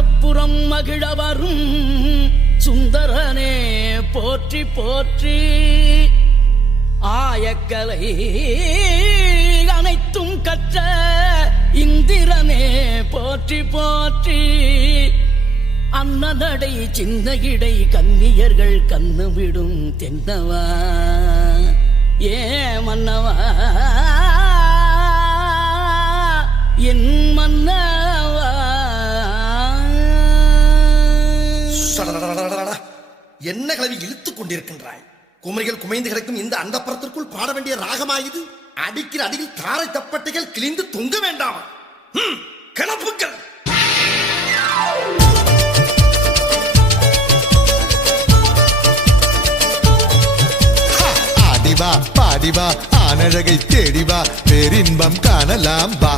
அந்தப்புறம் மகிழ வரும் சுந்தரனே போற்றி போற்றி. ஆயக்கலை அனைத்தும் கற்ற இந்திரனே போற்றி போற்றி. அன்னநடை சின்ன இடை கன்னியர்கள் கண்ணுவிடும் தென்னவா ஏ மன்னவா என் மன்னவா. என்ன கிளவி இழுத்துக் கொண்டிருக்கின்றாய்? குமரிகள் குமைந்து கிடக்கும் இந்த அந்தப்புறத்திற்குள் பாட வேண்டிய ராகமாயுது. அடிக்கிற அடியில் தாரை தப்பட்டைகள் கிழிந்து தொங்க வேண்டாமா? கிளப்புக்கள். ஆடிவா பாடிவா ஆனழகை தேடிவா பேரின்பம் காணலாம் வா.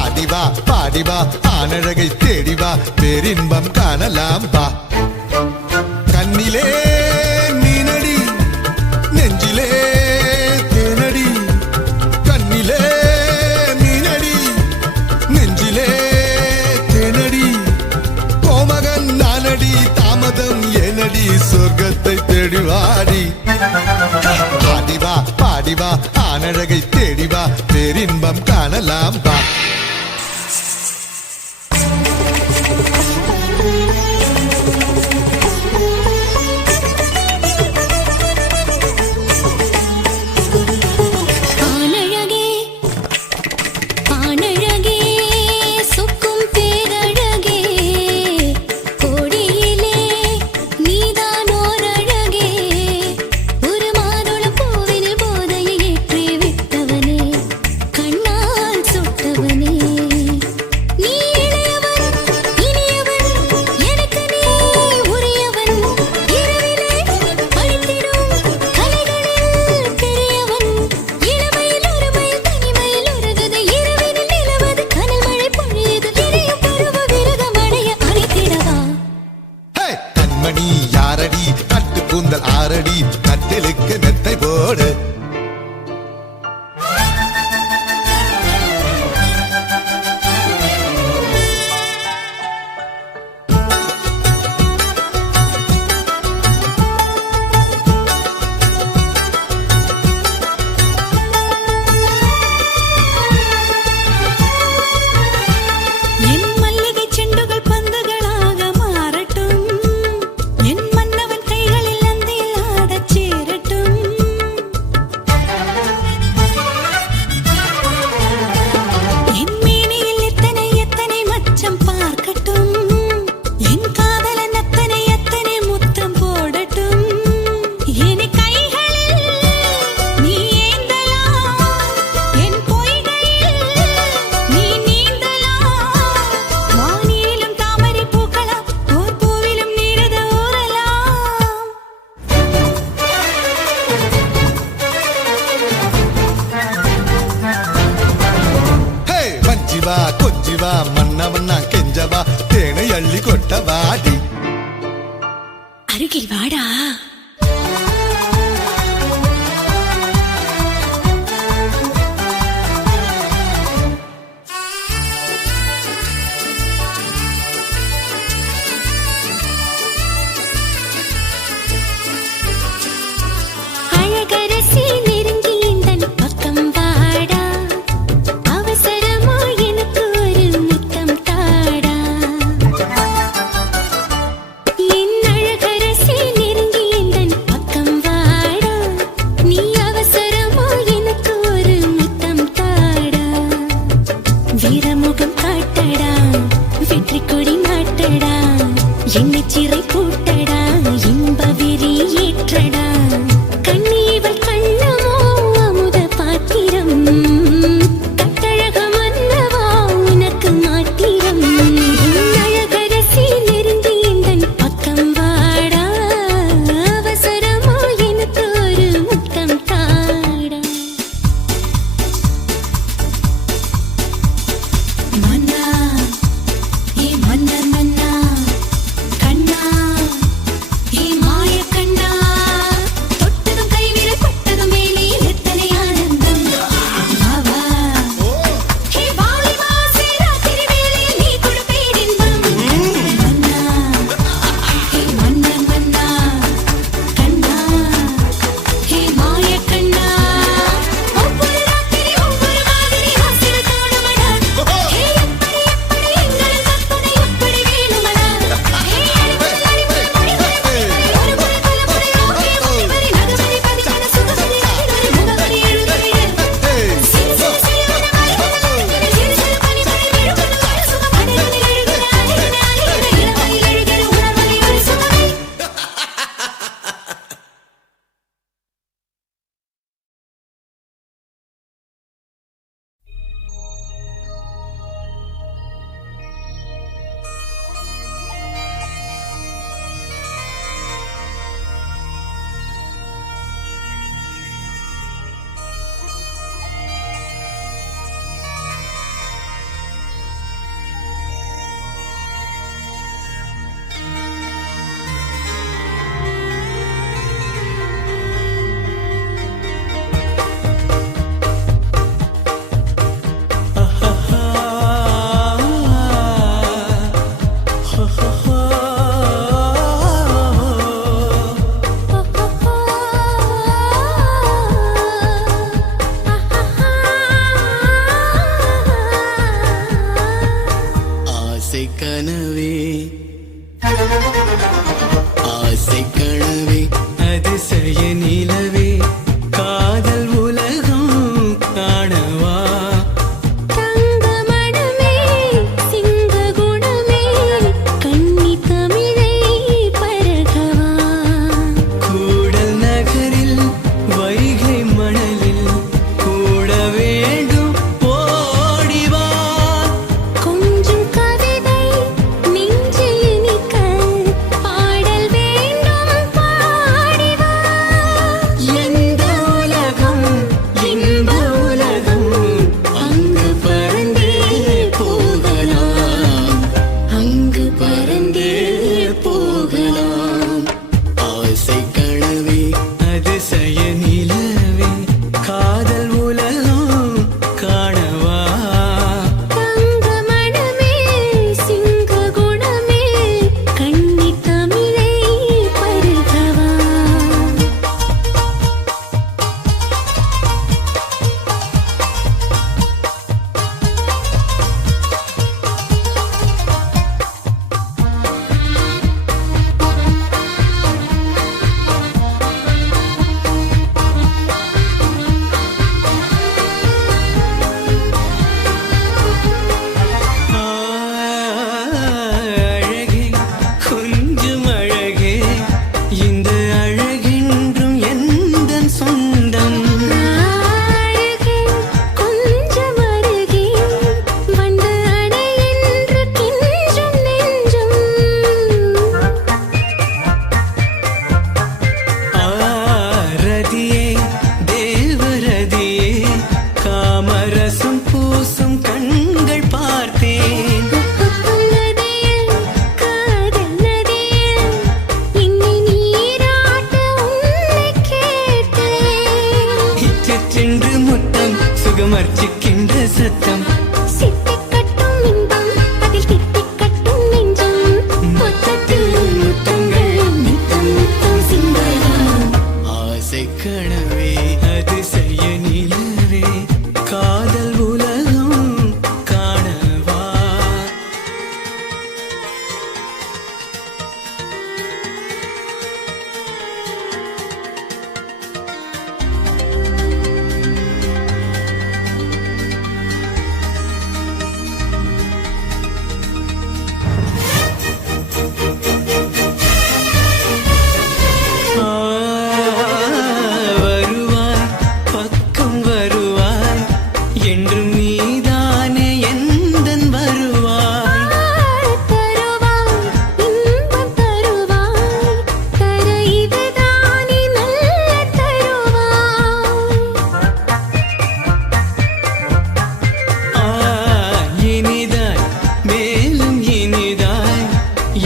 ஆடிவா பாடிவா ஆனழகை தேடிவா பேரின்பம் காணலாம் வா. கண்ணிலே மீனடி நெஞ்சிலே தேனடி. கண்ணிலே மீனடி நெஞ்சிலே தேனடி. கோமகன் நானடி தாமதம் ஏனடி சொர்க்கத்தை தேடிவாடி. ஆடிவா பாடிவா ஆனழகை தேடிவா பேரின்பம் காணலாம் வா. ஆரடி கட்டிலுக்கு மெத்தை போடு. கொஞ்சிவா மன்னவன்னா கெஞ்சவா தேனை அள்ளி கொட்டவாடி. அருகில் வாடா. என் அழகரசி நெருங்கி ஆசை கனவே அதிசய நிலவே காதல் உலகம் காணவா வருவாய் பக்கம் வருவாய் என்றும் நீதானே எந்தன் வருவாய் தருவாய் இன்பம் தருவாய் தர இதுதானே நல்ல தருவாய் இனிதாய் மேலும் இனிதாய்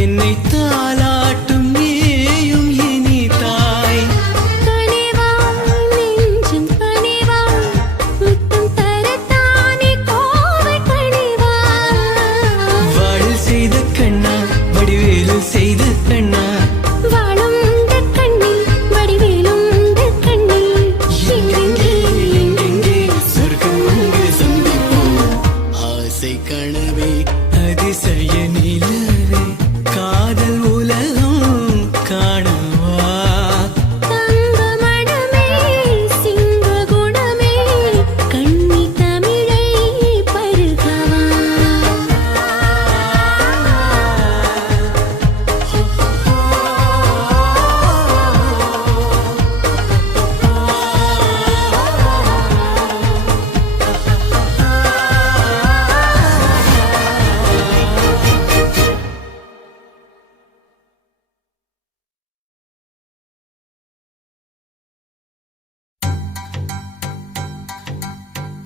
என்னை தாலாட்டும் நீயும் இனிதாய் கனிவாய் நெஞ்சம் கனிவாய் முத்தம் தரத்தானே கோவை கனிவாய் வாழில் செய்த கண்ணா வடிவேலு செய்த கண்ணா வாழும் இந்த கண்ணில் வடிவேலும் இந்த கண்ணில் எங்கெங்கே எங்கெங்கே சொர்க்கம் அங்கே சந்திப்போம் ஆசை கனவே அதிசய நிலவே காதல் உலகம் காணவா தங்க மனமே சிங்க குணமே கண்ணி தமிழை பருகவா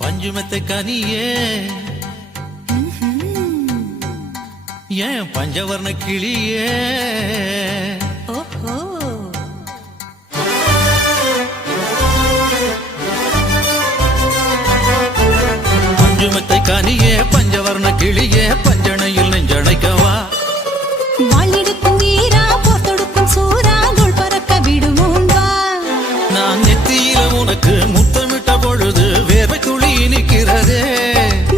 பஞ்சுமெத்தை கனியே ஏன் பஞ்சவர்ண கிளியே ஓஹோ பஞ்சுமெத்தை கனியே பஞ்சவர்ண கிளியே பஞ்சனையில் நெஞ்சணைக்கவா வாளெடுக்கும் வீரா போர் தொடுக்கும் சூரா நூல் பறக்க விடுவோம் வா நான் நெத்தியில உனக்கு முத்தமிட்ட பொழுது வேர்வை துளி நிற்கிறதே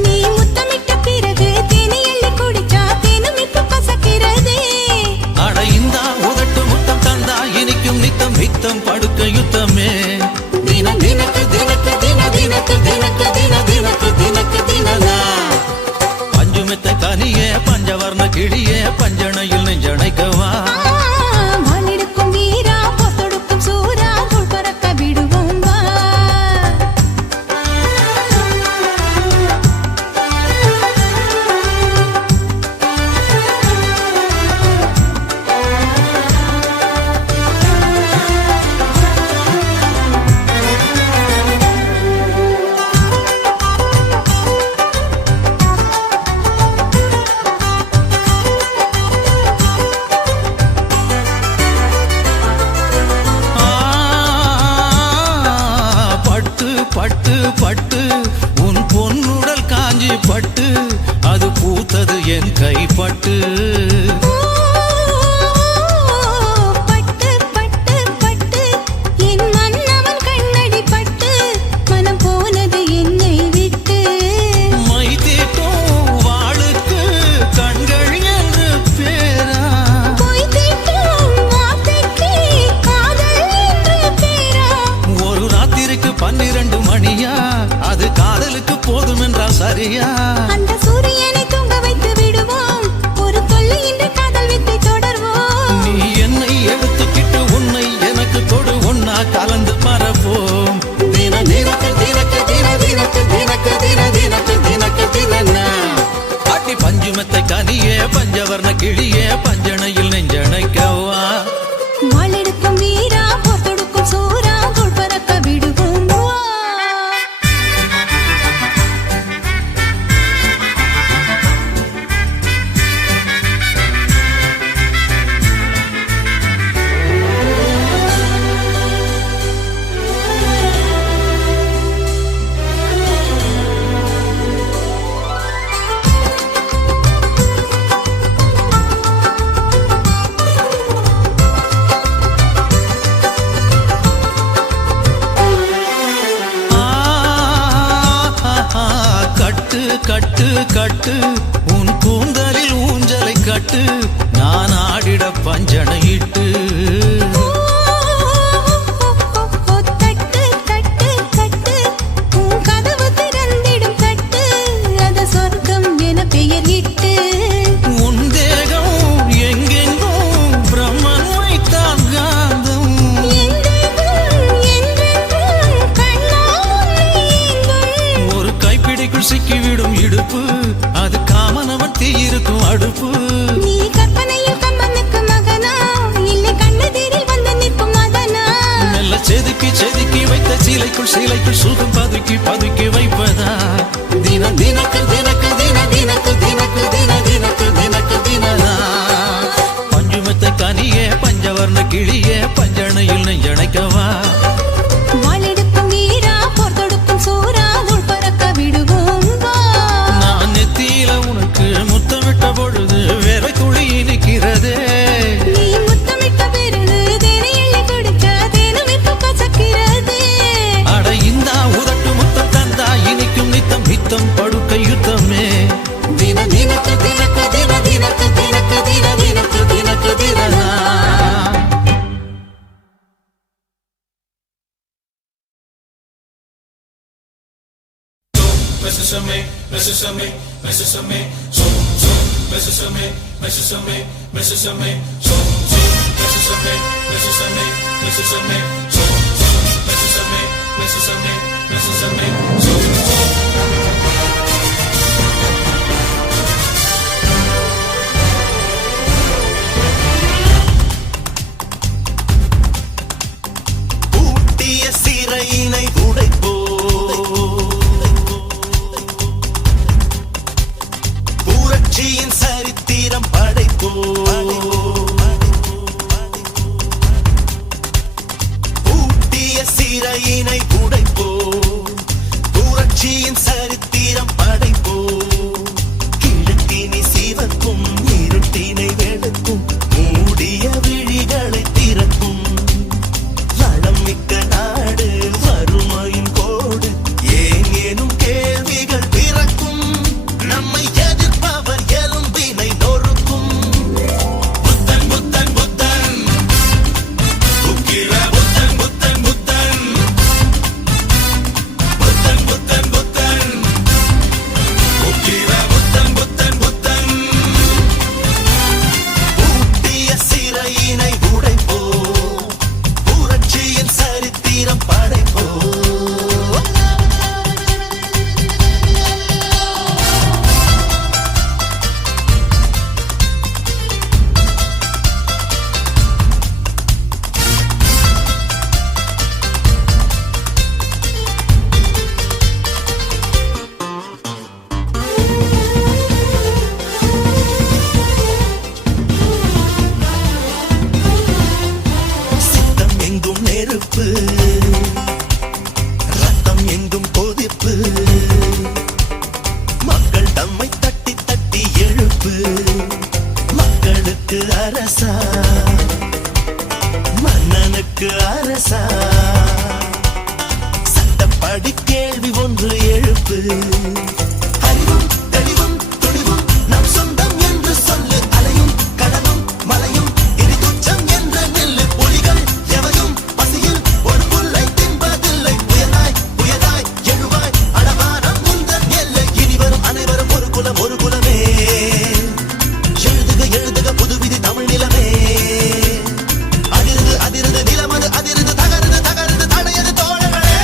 நீ முத்தமிட்ட பிறகு தேனி அள்ளி குடிச்சா தேனும் இப்ப பசக்கிறதே அட இந்தா உதட்டு முத்தம் தந்தா இனிக்கும் நித்தம் நித்தம் படுக்க யுத்தமே தின தினக்கு தினக்கு தின தினக்கு தினக்கு தின தினக்கு தினக்கு தினலா பஞ்சுமெத்தை கனியே பஞ்சவர்ண கிளியே பஞ்சனையில் நெஞ்சணைக்கவா வாளெடுக்கும் வீரா போர் தொடுக்கும் சூரா நூல் பறக்க விடுவோம் வா கட்டு உன் கூந்தலில் ஊஞ்சலை கட்டு நான் ஆடிட பஞ்சனை இட்டு தட்டு தட்டு தட்டு உன் கதவு திறந்திடும் தட்டு அத சொர்க்கம் என பெயர் இட்டு உன் தேகம் எங்கெங்கும் பிரம்மன் வைத்தான் காந்தம் ஒரு கைப்பிடிக்குள் சிக்கிவிடும் இடுப்பு அது காமனவன் தீயிருக்கும் அடுப்பு நீ கற்பனையில் கம்பனுக்கு மகனா இல்லை கண்ணெதிரில் வந்து நிற்கும் மதனா மெல்ல செதுக்கி செதுக்கி வைத்த சீலைக்குள் சுகம் பதுக்கி பதுக்கி வைப்பதா தின தினக்கு தினக்கு தின தினக்கு தினக்கு தின தினக்கு தினக்கு தினதா பஞ்சுமெத்தை கனியே பஞ்சவர்ண கிளியே பஞ்சணையில் நெஞ்சணைக்கவா வாளெடுக்கும் வீரா போர் தொடுக்கும் சூரா உள் பறக்க விடுவோம் வா நான் நெத்தியில உனக்கு முத்தமிட்ட பொழுது வேற துளி இனிக்கிறதே நீ முத்தமிட்ட பிறகு தேனை எள்ளி குடிச்சா தேனும் இப்ப கசக்கிறது அட இந்தா உதட்டு முத்தம் தந்தா இனிக்கும் நித்தம் நித்தம் படுக்கை யுத்தமே தின தினக்கு தினக்கு தின தினக்கு தினக்கு தின தினக்கு தினக்கு தினதா பூட்டிய சிறையினை உடைப்போ புரட்சியின் சரித்திரம் படைப்போ பூட்டிய சிறையினை உடைப்போ புரட்சியின் சரித்திரம் படைப்போ கிழக்கினி சிவக்கும் இருட்டினை வெளுக்கும் மூடிய விழிகளை திறக்கும் வளம் மிக்க நாடு வறுமையின் கோடு ஏன் எனும் கேள்விகள் பிறக்கும் நம்மை எதிர்ப்பவர் எலும்பினை நொறுக்கும் புத்தன் புத்தன் புத்தன் உக்கிர புத்தன் புத்தன் புத்தன் புத்தன் புத்தன் புத்தன் உக்கிர புத்தன் புத்தன் புத்தன் பூட்டிய சிறையினை உடைப்போ புரட்சியின் சரித்திரம் படைப்போ சித்தம் எங்கும் நெருப்பு ரத்தம் எங்கும் கொதிப்பு மக்கள் தம்மை தட்டி தட்டி எழுப்பு மக்களுக்கு அரசா மன்னனுக்கு அரசா சட்டப்படி கேள்வி ஒன்று எழுப்பு அறிவும் தெளிவும் துணிவும் நம் சொந்தம் என்று சொல்லு அலையும் கடலும் மலையும் இனி துச்சம் என்ற நெல்லு புலிகள் எவையும் பசியில் ஒரு புல்லை தின்பதில்லை புயலாய் புயலாய் எழுவாய் அடவானம் முந்தன் எல்லை இனி வரும் அனைவரும் ஒரு குலமே எழுதுக எழுதுக புதுவிதி தமிழ் நிலமே அதிருது அதிருது நிலமது அதிருது தகருது தகருது தடையது தோழர்களே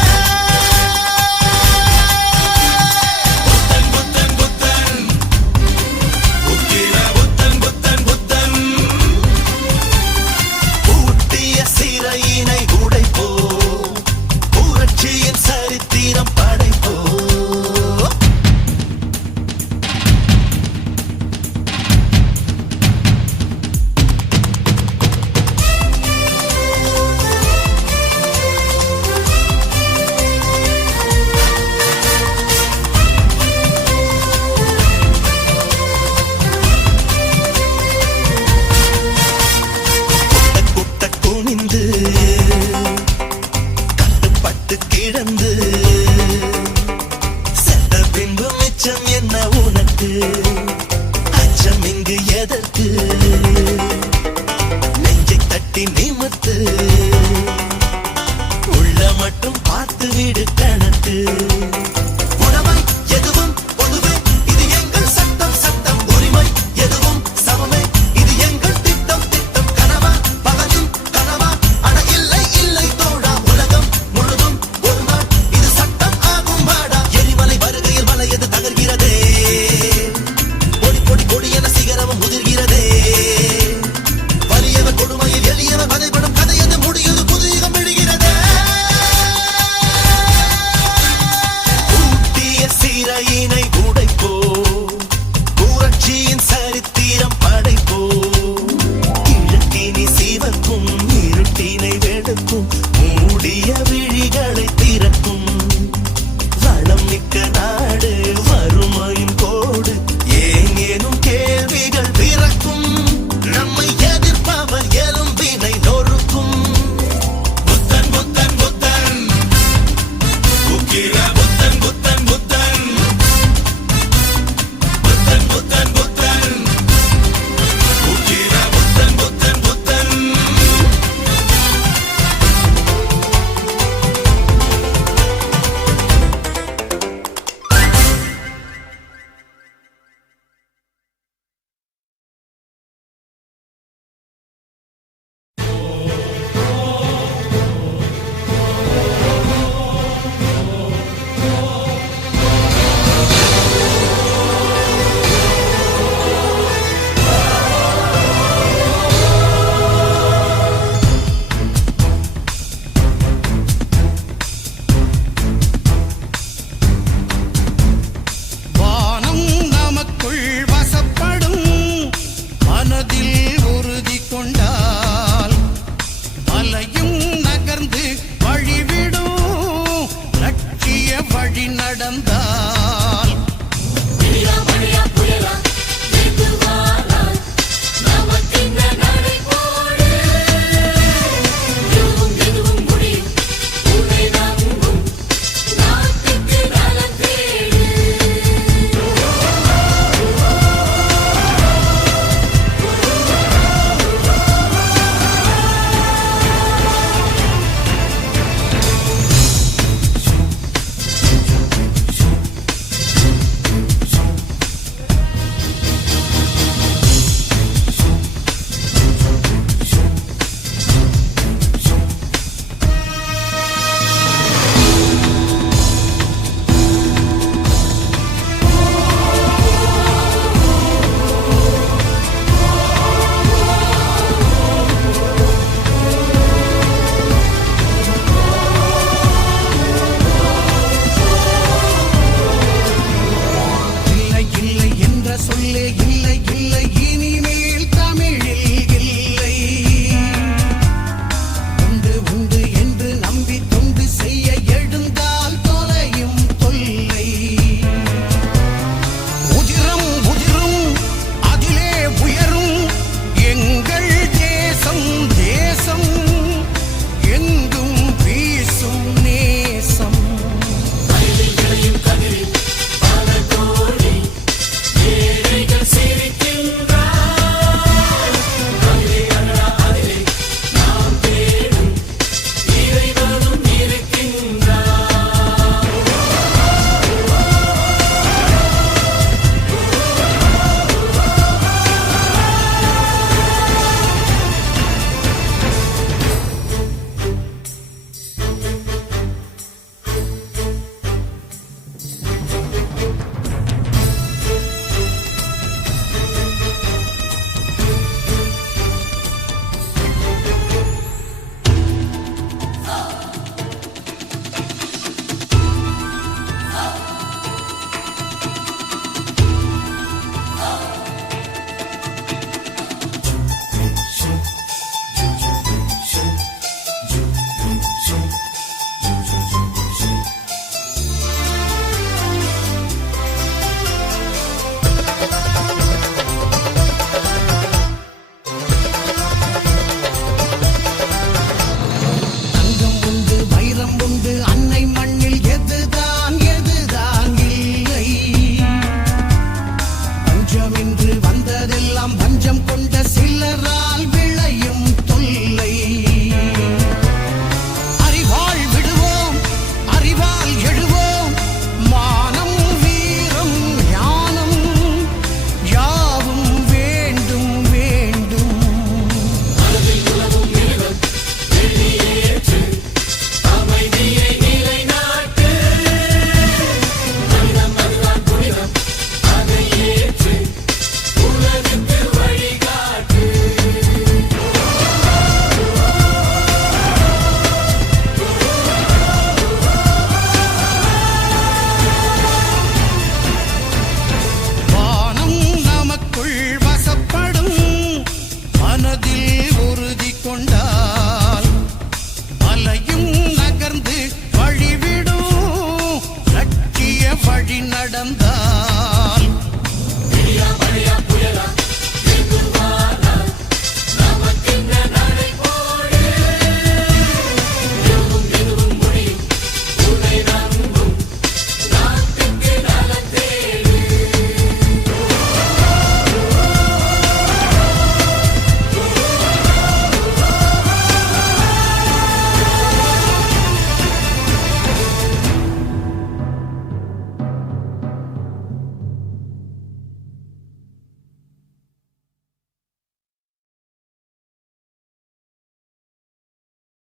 தீய விழிகளை